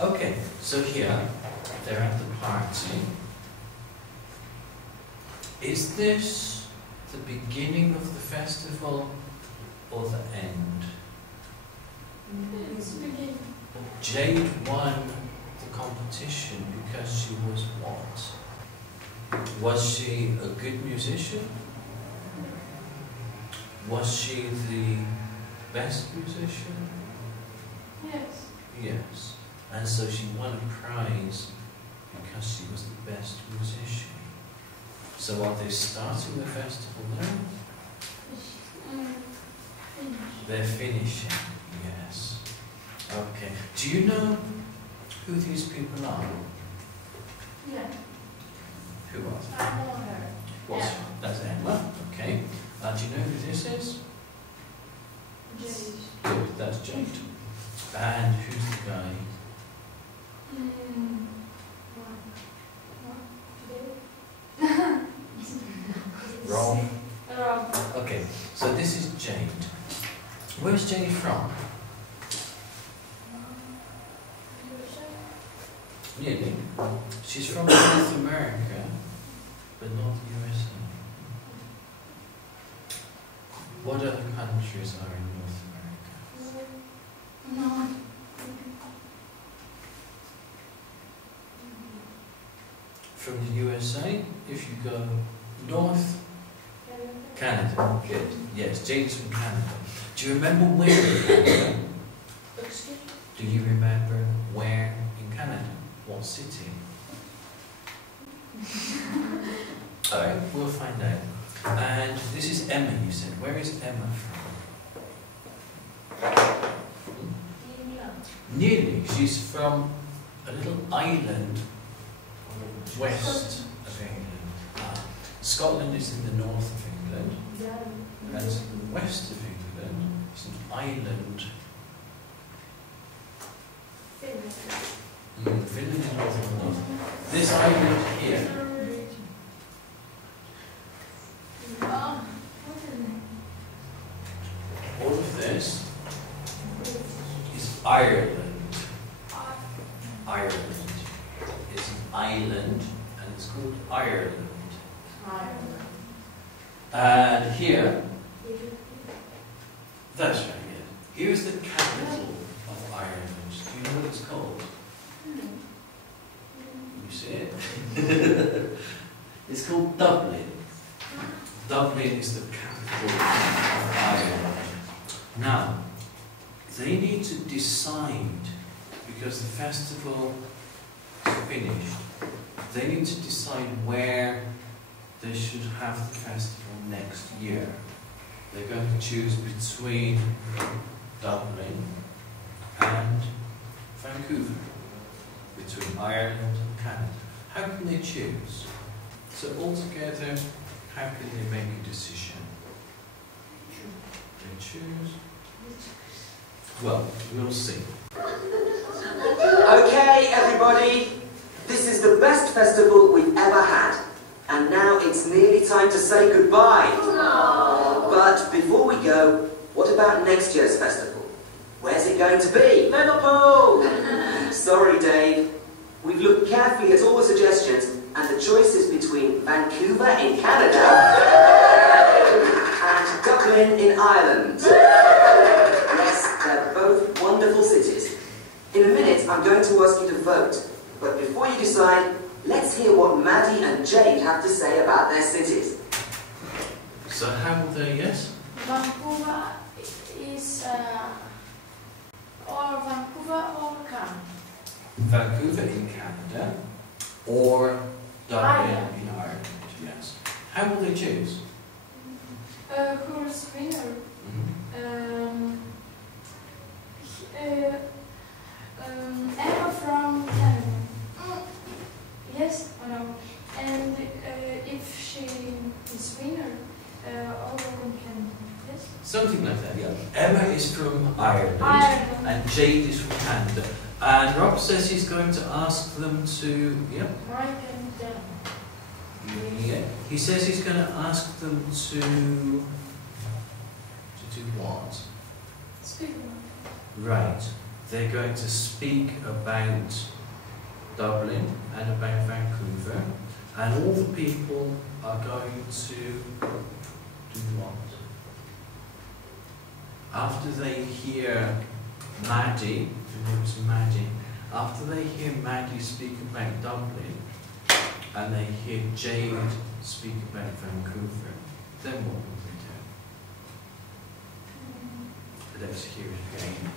Okay, so here, they're at the party. Is this the beginning of the festival or the end? It's the beginning. Jade won the competition because she was what? Was she a good musician? Was she the best musician? Yes. Yes. And so she won a prize because she was the best musician. So are they starting the festival now? They're finishing, yes. Okay. Do you know who these people are? Yeah. Who are they? I know her. What's Emma. That's Emma, okay. Do you know who this is? Jade. Good, that's Jade. And who's the guy? Rob. Rob. Okay, so this is Jade. Where's Jade from? Nearly. She's from North America, but not the USA. What other countries are in North America? No. From the USA, if you go north, Canada. Good. Yes, Jade's from Canada. Do you remember where in Canada? Excuse me? Do you remember where in Canada? What city? Alright, we'll find out. And this is Emma, you said. Where is Emma from? Nearly. She's from a little island west of England. Scotland is in the north of England. And in the west of England is an island. Finland is north of the north. This island here. All of this is Ireland. Ireland is an island and it's called Ireland. And here, that's right here. Here's the capital of Ireland. Do you know what it's called? You see it? It's called Dublin. Dublin is the capital of Ireland. Now, they need to decide, because the festival is finished, they need to decide where they should have the festival next year. They're going to choose between Dublin and Vancouver, between Ireland and Canada. How can they choose? So altogether, how can they make a decision? They choose? Well, we'll see. Okay, everybody, this is the best festival we've ever had. And now it's nearly time to say goodbye. Aww. But before we go, what about next year's festival? Where's it going to be? Liverpool! Sorry, Dave. We've looked carefully at all the suggestions, and the choice is between Vancouver in Canada and Dublin in Ireland. Yes, they're both wonderful cities. In a minute, I'm going to ask you to vote. But before you decide, let's hear what Maddie and Jade have to say about their cities. So how will they guess? Vancouver is or Vancouver or Canada. Vancouver in Canada or Dublin Ireland. in Ireland, yes. How will they choose? Who's winner? Emma from Canada. Yes or no? And if she is winner, all of them can. Yes. Something like that, yeah. Emma is from Ireland, Ireland. and Jade is from Canada. And Rob says he's going to ask them to, Write them down. yeah. He says he's going to ask them to do what? Speak. Right. They're going to speak about Dublin and about Vancouver, and all the people are going to do what? After they hear Maddie, her name's Maddie, after they hear Maddie speak about Dublin, and they hear Jade speak about Vancouver, then what will they do? Let's hear it again.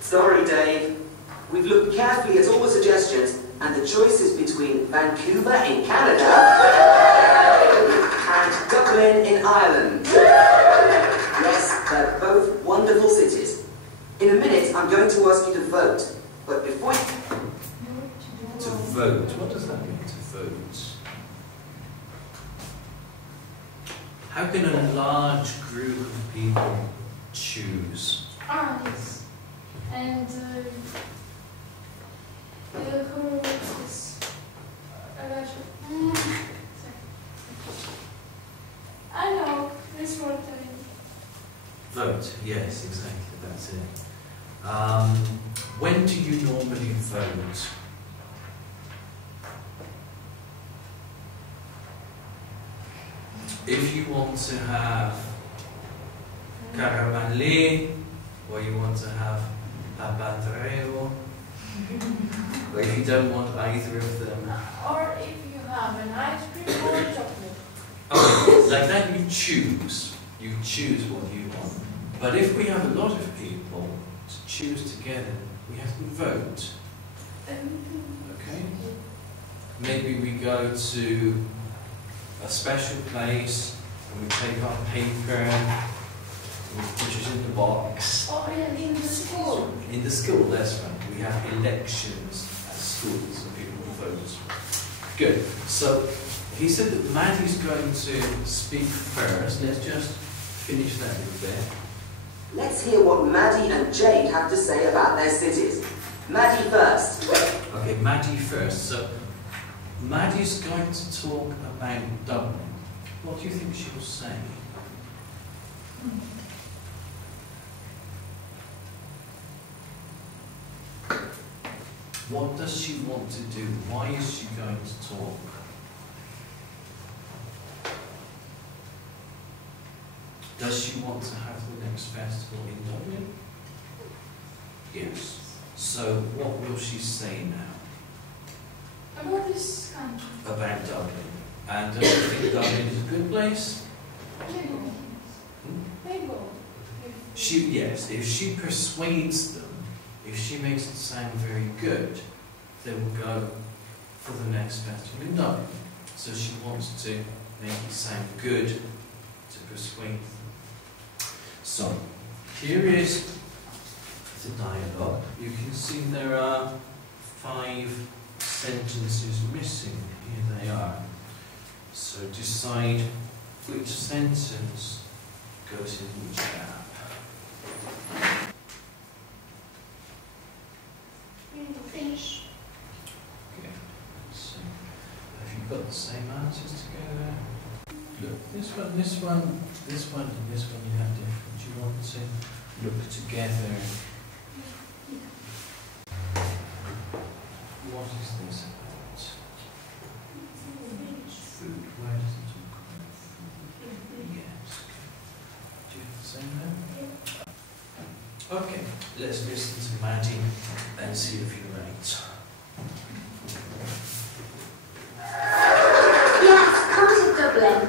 Sorry, Dave. We've looked carefully at all the suggestions, and the choice is between Vancouver in Canada and Dublin in Ireland. Yes, they're both wonderful cities. In a minute, I'm going to ask you to vote. But before you... To vote? What does that mean, to vote? How can a large group of people choose? Yes. And who is I know this word. Vote, yes, exactly, that's it. When do you normally vote? If you want to have caramelli, or you want to have papatreo, or if you don't want either of them. Or if you have an ice cream or chocolate. Okay, like that you choose. You choose what you want. But if we have a lot of people to choose together, we have to vote. Okay? Maybe we go to a special place and we take our paper and we put it in the box. Or in the school. In the school, that's right. We have elections at schools and people vote. Good. So he said that Maddie's going to speak first. Let's just finish that bit there. Let's hear what Maddie and Jade have to say about their cities. Maddie first. Okay, Maddie first. So Maddie's going to talk about Dublin. What do you think she'll say? What does she want to do? Why is she going to talk? Does she want to have the next festival in Dublin? Yes. So what will she say now? About this country. About Dublin. And does she think Dublin is a good place? They go. Yes, if she persuades them, if she makes it sound very good, they will go for the next festival in Dublin. So she wants to make it sound good to persuade them. So, here is the dialogue. You can see there are 5 sentences missing. Here they are. So decide which sentence goes in which gap. Finish. Okay, so have you got the same answers together? Look, this one, and this one you have different. Do you want to look together? What is this about? Food. Where does it talk about food? Yes. Do you have the same there? Okay, let's listen to Maddie and see if you're right. Yes, come to Dublin.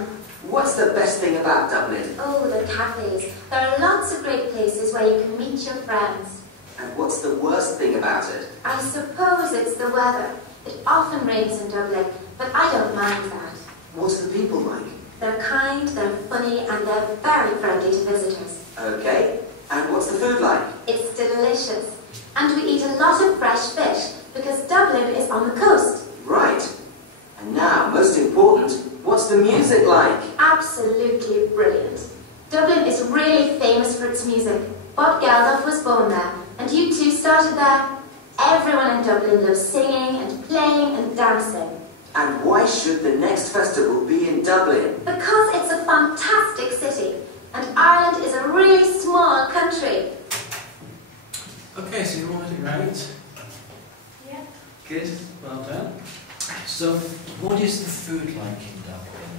What's the best thing about Dublin? Oh, the cafes. There are lots of great places where you can meet your friends. And what's the worst thing about it? I suppose it's the weather. It often rains in Dublin, but I don't mind that. What's the people like? They're kind, they're funny, and they're very friendly to visitors. Okay. And what's the food like? It's delicious. And we eat a lot of fresh fish, because Dublin is on the coast. Right. And now, most important, what's the music like? Absolutely brilliant. Dublin is really famous for its music. Bob Geldof was born there, and you two started there. Everyone in Dublin loves singing and playing and dancing. And why should the next festival be in Dublin? Because it's a fantastic city. And Ireland is a really small country. Okay, so you all had it right. Yeah. Good, well done. So, what is the food like in Dublin?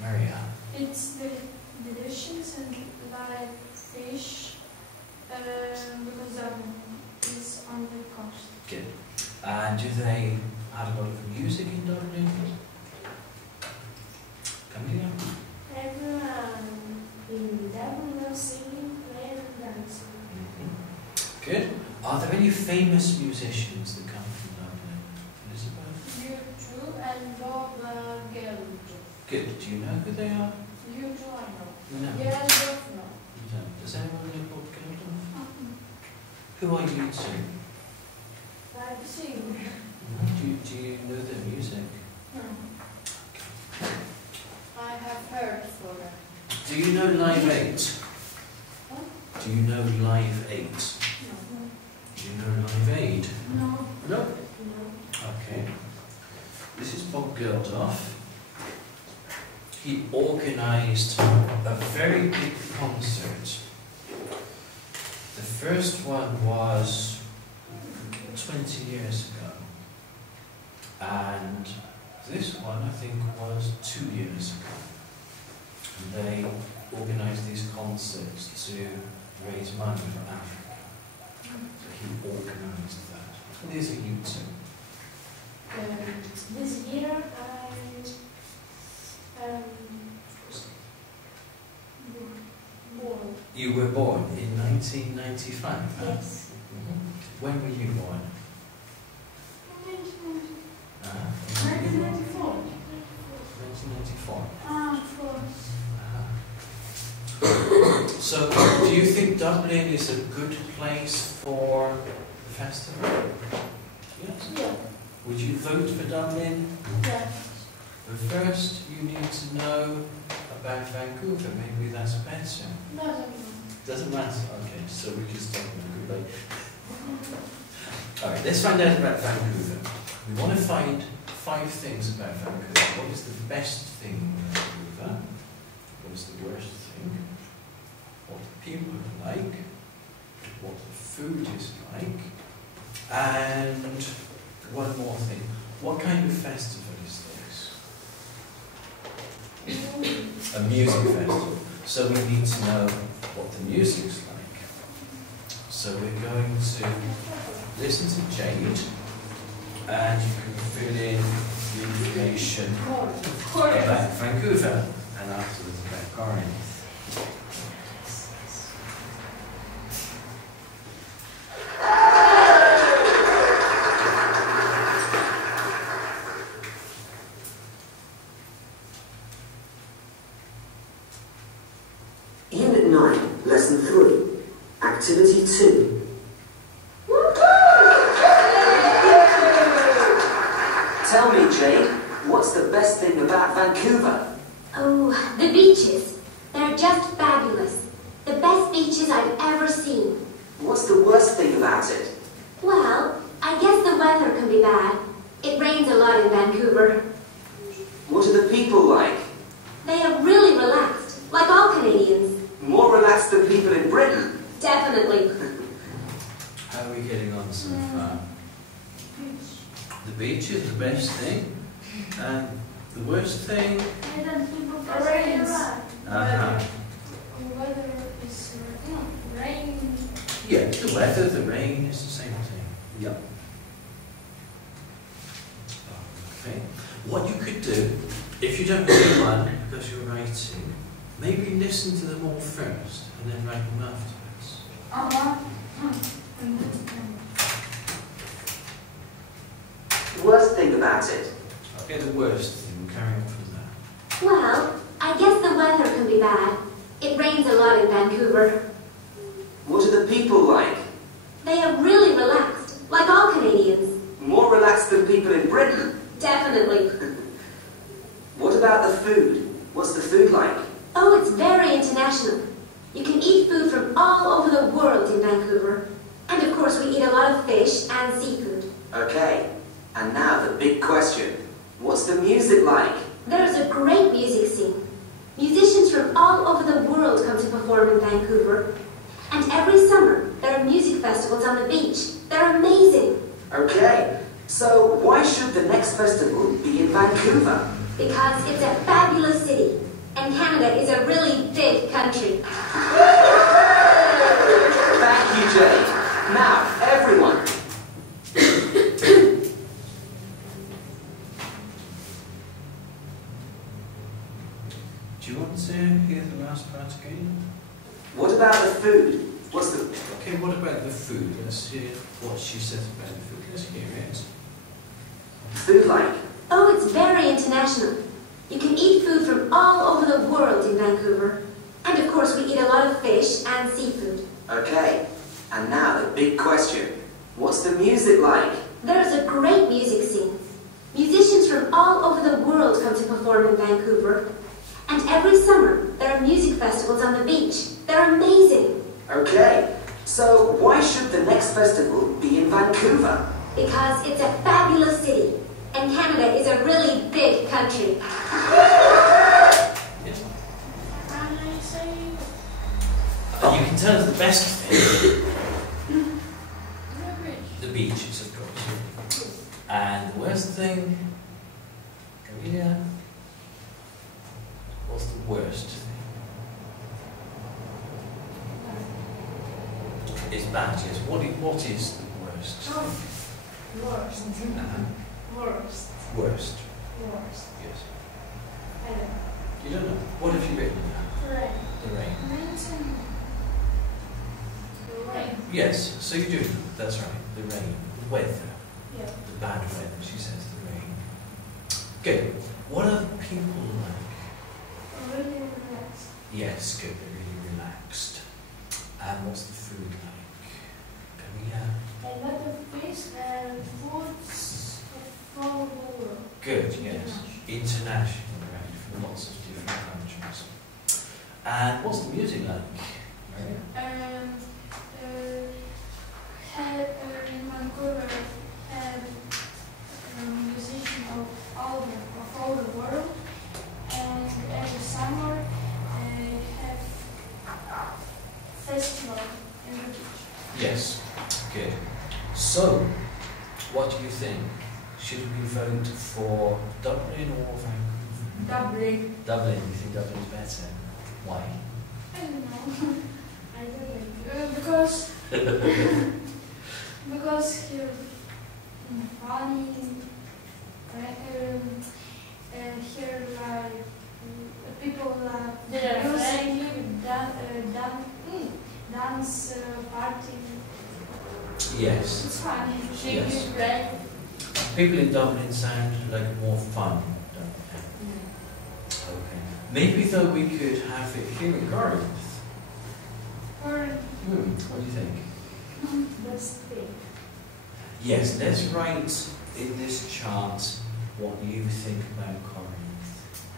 Maria? It's delicious and like fish because it's on the coast. Good. And do they have a lot of music in Dublin? Camilla? Everyone in Dublin loves singing, playing and dancing. Good. Are there any famous musicians that come from Dublin? Elizabeth? You too and Bob Geldof. Good. Do you know who they are? You too, I know. No. Yes, both know. You don't. Does anyone know Bob Geldof? Who are you two? Like sing. Do you know their music? No. I have heard for them. Do you know Live 8? What? Do you know Live 8? No. Do you know Live Aid? No. No? No. Okay. This is Bob Geldof. He organised a very big concert. The first one was 20 years ago. And this one, I think, was 2 years ago. And they organised these concerts to raise money for Africa. So he organised that. And these are you two. This year born. You were born in 1995? Yes. When were you born? 1994. 1994. Of course. So, do you think Dublin is a good place for the festival? Yes? Yeah. Would you vote for Dublin? Yeah. But first, you need to know about Vancouver. Maybe that's better. Doesn't matter? Okay, so we can stop Vancouver. Alright, let's find out about Vancouver. We want to find 5 things about Vancouver. What is the best thing in Vancouver? What is the worst thing? What the people are like? What the food is like? And one more thing. What kind of festival is this? A music festival. So we need to know what the music's like. So we're going to listen to Jade, and you can fill in the information about Vancouver, and afterwards about Corinth. Unit 9, Lesson 3, Activity 2. Tell me, Jade, what's the best thing about Vancouver? Oh, the beaches. They're just fabulous. The best beaches I've ever seen. What's the worst thing about it? Well, I guess the weather can be bad. It rains a lot in Vancouver. What are the people like? They are really relaxed, like all Canadians. More relaxed than people in Britain? Definitely. How are we getting on so far? The beach is the best thing, and the worst thing? And then people rains. Weather is rain. Yeah, the weather, the rain is the same thing. Yep. Okay. What you could do, if you don't know one because you're writing, maybe listen to them all first and then write them afterwards. Worst thing about it? Okay, the worst thing, we'll carry on from that. Well, I guess the weather can be bad. It rains a lot in Vancouver. What are the people like? They are really relaxed, like all Canadians. More relaxed than people in Britain? Definitely. What about the food? What's the food like? Oh, it's very international. You can eat food from all over the world in Vancouver. And of course we eat a lot of fish and seafood. Okay, and now the big question. What's the music like? There's a great music scene. Musicians from all over the world come to perform in Vancouver. And every summer, there are music festivals on the beach. They're amazing. Okay, so why should the next festival be in Vancouver? Because it's a fabulous city. And Canada is a really big country. Thank you, Jay. Now, everyone. Do you want to hear the last part again? What about the food? What's the... Okay, what about the food? Let's hear what she says about the food. Let's hear it. food like? Oh, it's very international. You can eat food from all over the world in Vancouver. And of course, we eat a lot of fish and seafood. Okay, and now the big question. What's the music like? There's a great music scene. Musicians from all over the world come to perform in Vancouver. And every summer, there are music festivals on the beach. They're amazing. Okay, so why should the next festival be in Vancouver? Because it's a fabulous city. And Canada is a really big country. Yes. And I say, You can tell us the best thing. the The beaches, of course. And the worst thing? Come here. What's the worst thing? It's bad, yes. What is the worst? Worst. Uh-huh. Worst. Worst. Worst. Yes. I don't know. You don't know. What have you written? Rain. The rain. Rain. Yes, so you do. That's right. The rain. The weather. Yeah. The bad weather. She says the rain. Good. What are people like? Really relaxed. Yes, good. They're really relaxed. And what's the food like? Can we have? A lot of fish and foods from the world. Good, yes. International, right? From lots of different countries. And what's the music like? Maria? In Vancouver, musicians of all the world, and every summer have festival in the beach. Yes, good. So, what do you think? Should we vote for Dublin or Vancouver? Dublin. Dublin, you think Dublin's better? Why? I don't know. I don't know. Because here funny, here like people music, dance, party. Yes. It's funny. Yes. Play. People in Dublin sound like more fun, don't they? Okay. Maybe though we could have it here in Corinth. What do you think? That's big. Yes, let's write in this chart what you think about Corinth.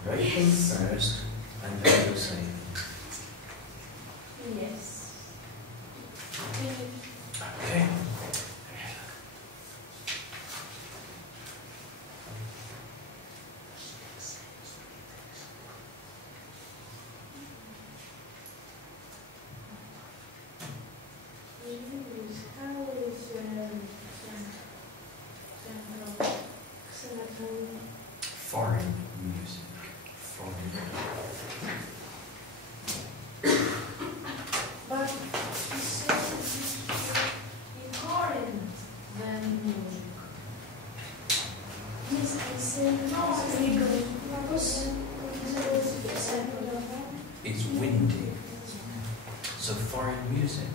Write them first, and then you'll say. Yes. Okay. Foreign music. Foreign. But he said in Corinth then music. Yes, I said no, It's windy. So foreign music.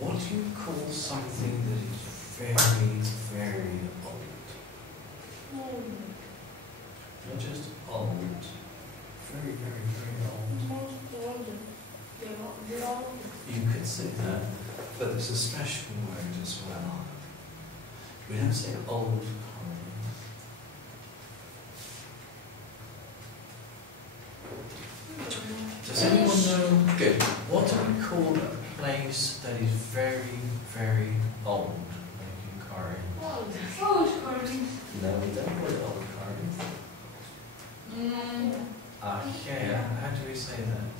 What do you call something that is very, very old? Not just old. Very, very, very old. You could say that, but there's a special word as well. We don't say old Corinth. Does anyone know? Good. What do we call a place that is very, very old? Like in Corinth. Old Corinth. No, we don't call it old Corinth. Archaea. How do we say that?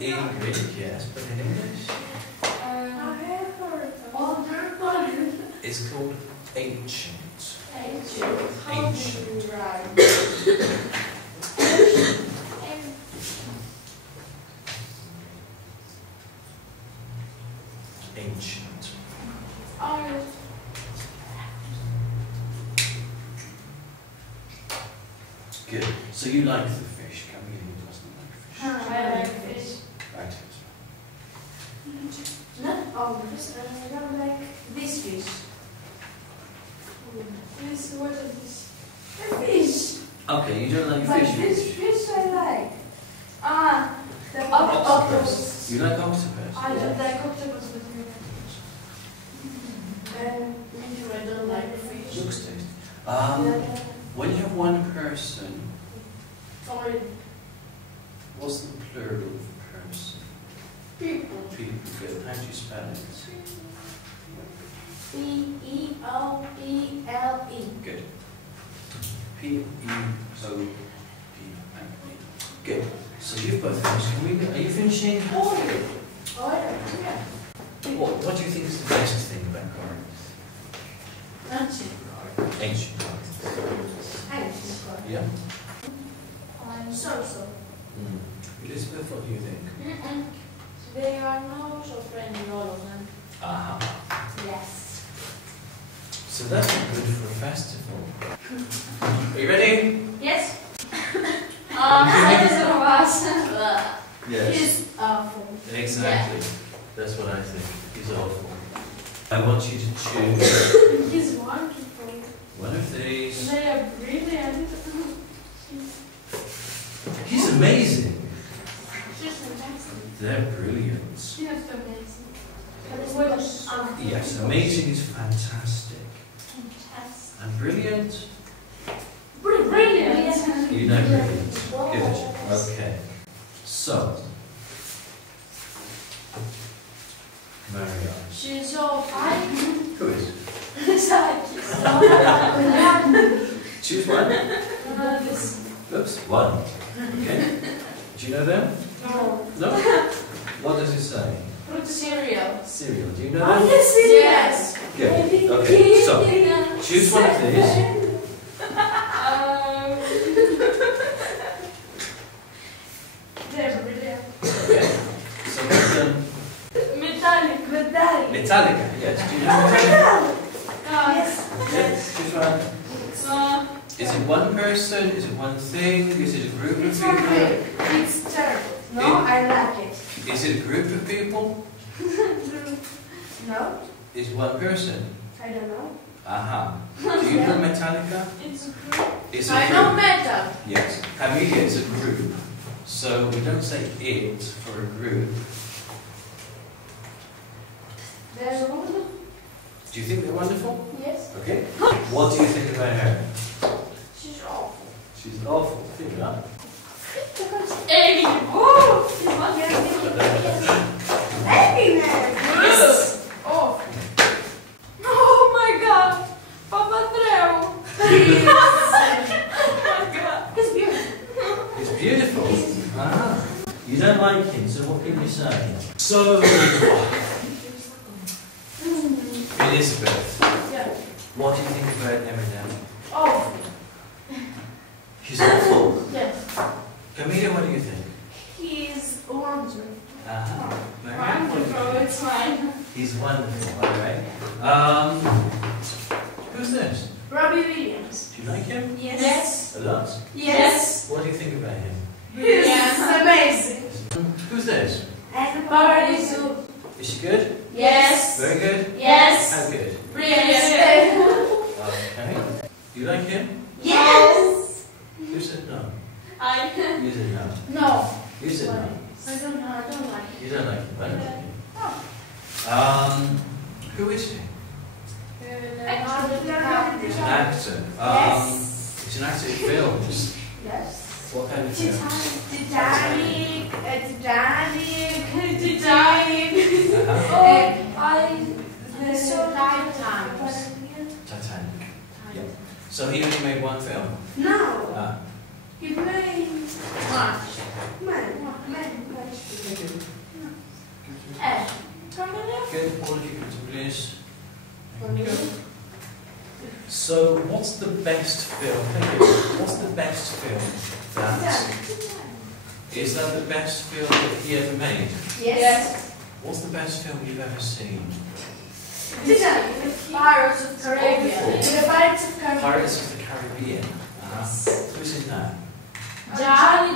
In Greek, yes, but in English? It's called ancient. Ancient. Ancient. Good. So you like the fish. Camille doesn't like fish. I like fish. Right. Not always. I don't like this fish. This, what is this? A fish. Okay, you don't like But fish. this fish I like. The octopus. You like octopus? I don't like octopus, but I don't like fish. Looks tasty. When you have one person, what's the plural of person? People. People. Good. How do you spell it? P-E-O-P-L-E. Good. P-E-O-P-L-E. Good. So you've both finished. Are you finishing? Yeah. What do you think is the best thing about gardens? Ancient gardens. Yeah? So. Elizabeth, what do you think? They are not so friendly, all of them. Aha. Yes. So that's not good for a festival. Are you ready? Yes. That is of us. Yes. He's awful. Exactly. Yeah. That's what I think. He's awful. I want you to choose He's wonderful. one of these. They are brilliant. He's amazing. She's fantastic. They're brilliant. She is amazing. Yes, amazing is fantastic. Fantastic. And brilliant? Brilliant. You know brilliant. Good. Okay. So, Maria. She's so fine. Who is? Choose one. Oops, one. Okay. Do you know them? No. No? What does it say? Fruit cereal. Cereal. Do you know Oh, them? yes. Good. Okay. So, choose one of these. They're brilliant. Okay. So what's them? Metallic. Metallica. Yes. Do you know Metallica? Yes. Yes. Choose one. Is it one person? Is it one thing? Is it a group of It's people? okay. It's terrible. No, I like it. Is it a group of people? No, Is it one person? I don't know. Aha. Do you know Metallica? It's a group. It's a I group. know metal. Yes. Familia is a group. So we don't say it for a group. There's a woman. Do you think they're wonderful? Yes. Okay. What do you think about her? She's awful. She's awful. Pick it up. Amy. Oh, she's not Amy, man. Yes. Awful. Oh my God. Papa Andreu. Oh my God. He's beautiful. He's beautiful. Ah. You don't like him, so what can you say? So, Elizabeth, Yeah. what do you think about Eminem? Awful. He's awful. Yes. Camila, what do you think? He's wonderful. Ah, Marianne, what do you Wonderful. think? It's fine. He's wonderful, alright. Who's this? Robbie Williams. Do you like him? Yes. A lot? Yes. What do you think about him? He's amazing. Who's this? Paradiso. Is she good? Yes. Very good? Yes. How good? Brilliant. Okay. Do you like him? Yes. You said no. I You said no. no. You said no. I don't know. I don't like You don't like him. I don't like him. Oh. Who is he? He's He's an actor. Yes. He's an actor in films. Yes. What kind of films? Titanic. Uh-huh. Titanic. Titanic. Yeah. So he only made one film? No. Ah. He made much. Man. Good, all of you can please. So, what's the best film? What's the best film that... Is that the best film that he ever made? Yes. What's the best film you've ever seen? Pirates of the Caribbean. The Pirates of the Caribbean. Pirates of the Caribbean. Who's in that? Johnny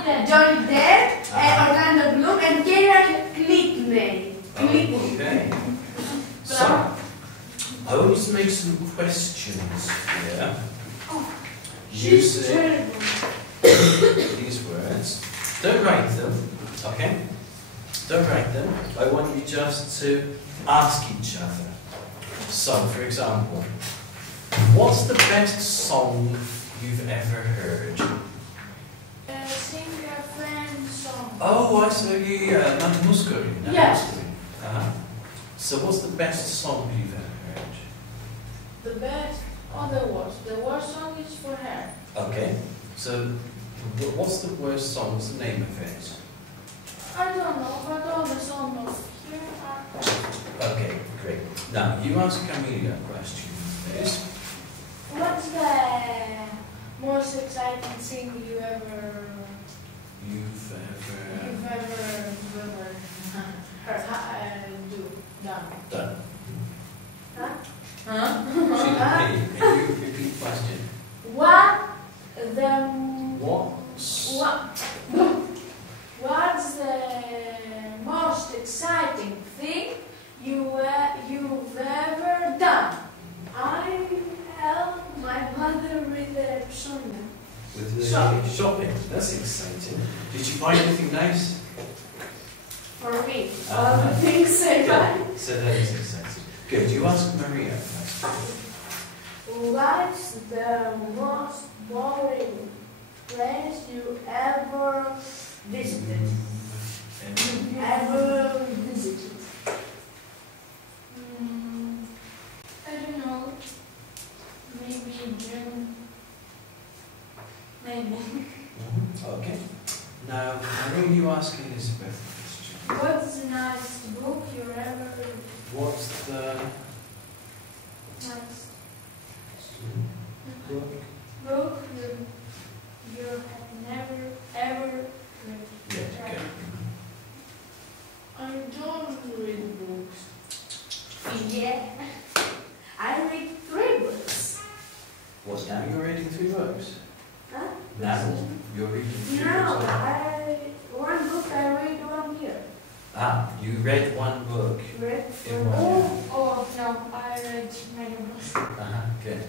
Depp, Orlando Bloom, and Keira Knightley. Okay. So, I want to make some questions here. Using these words. Don't write them, okay? Don't write them. I want you just to ask each other. So, for example, what's the best song you've ever heard? Sing a friend song. Oh, I see. Muscuri. Yes. So, what's the best song you've ever heard? The best, the worst song is for her. Okay. So, what's the worst song? What's the name of it? I don't know, but all the songs of here are... Okay, great. Now, you ask Camilla a question, please. What's the most exciting thing you've ever done? Huh? Can you repeat the question? What's the most exciting thing you've ever done? I helped my mother with the shopping. With the shopping. That's exciting. Did you find anything nice? For me, all the things I buy. So that is exciting. Good. You ask Maria a question. What's the most boring place you ever visited? Ever visited? I don't know. Maybe Germany. Maybe. Okay. Now, Maria, you ask Elizabeth a question. What's the nicest book you ever read? What's the Nice book? book you have never ever read? Yeah, okay. I don't read books. Yeah. I read 3 books. What, now you're reading 3 books? Huh? Now you're reading 3 No, books? one book I read 1 year. Ah, you read 1 book Read in 1 year. Oh, no, I read many books. Good.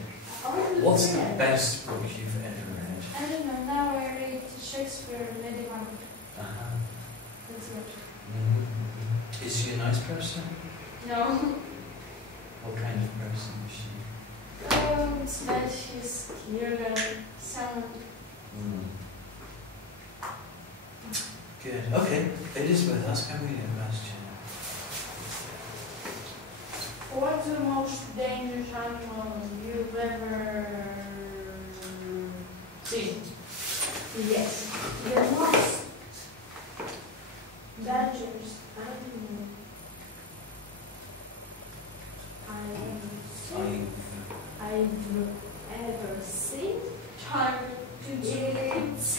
Only What's the 3. best book you've ever read? I don't know, now I read Shakespeare, Lady Macbeth. That's it. Is she a nice person? No. What kind of person is she? It's that she's younger, someone. Good. Okay. Elizabeth, ask Camilla a question. What's the most dangerous animal you've ever seen? Yes. The most dangerous animal I've ever seen? It's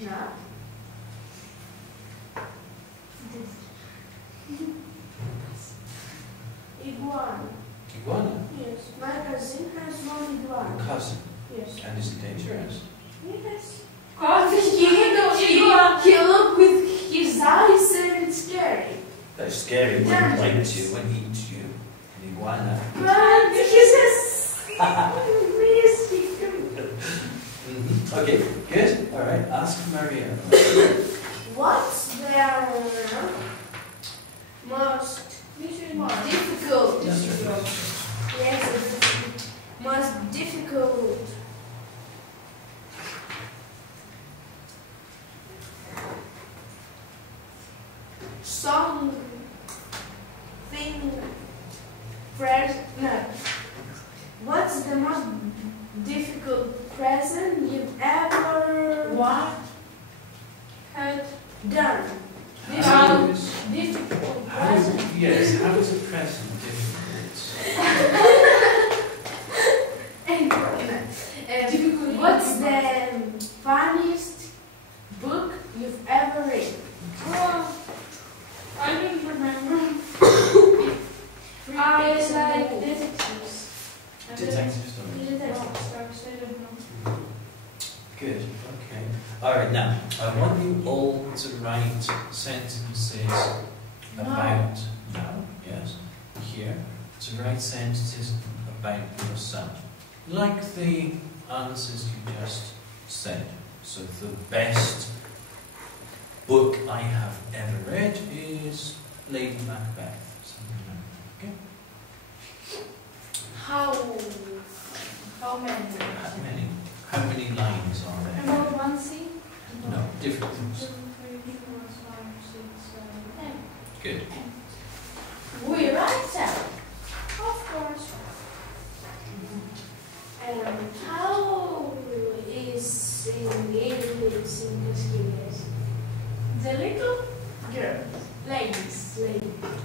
not. Iguana. Iguana? Yes. My cousin has one iguana. Your cousin? Yes. And is it dangerous? Yes. He look with his eyes and it's scary. That's scary when he bites you, when he eats you. An iguana. But he says, Okay, good. Alright, ask Maria. what's their most difficult? Yes, sir. Yes, most difficult song thing phrase. No. What's the most difficult present you've ever had done? Difficult present. Yes, how is a present difficult? What's the funniest book you've ever read? I don't remember. I like detectives. Detective story. I don't know. Good, okay. Alright, now, I want you all to write sentences about, yes, here, to write sentences about yourself. Like the answers you just said. So the best book I have ever read is Lady Macbeth. Something like that. Okay? How many? How many lines are there? About 1 C? No, different 2, things. 3, 4, 5, 6, 7, 8. Good. We write them. Of course. How is in English in Cascades? The little Girls. Ladies.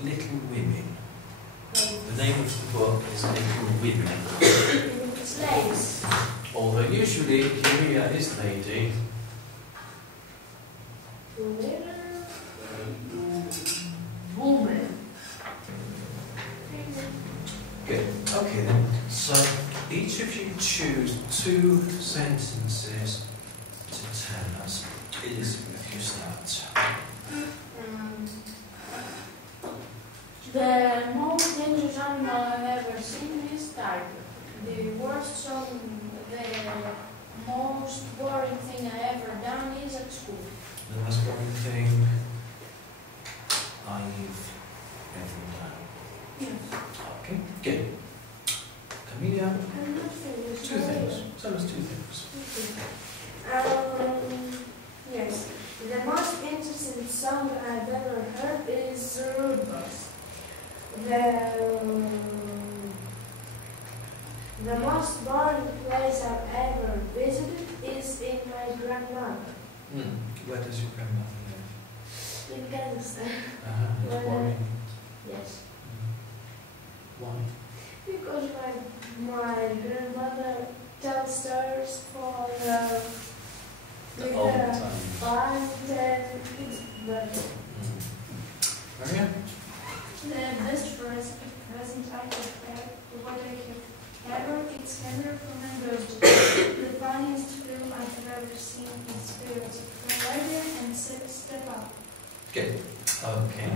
Little Women. The name of the book is Little Women. Slaves. Although usually Maria is lady. Woman. Good. Okay then. So each of you choose 2 sentences to tell us. Elizabeth, you start. The most dangerous animal I've ever seen is tiger. The worst song, the most boring thing I ever done is at school. The most boring thing I've ever done. Yes. Okay. Good. Camelia, I'm not finished. 2 things. Tell us 2 things. Yes. The most interesting song I've ever heard is Rudolph. The most boring place I've ever visited is in my grandmother. Where does your grandmother live? In Kazakhstan. It's boring. Yes. Why? Because my grandmother tells stories for All the time. 5, 10 kids. Maria? The best present I have had, what I have ever, it's Henry for my birthday. The funniest film I have ever seen is Spirits of Friday and Step Up. Good. Okay.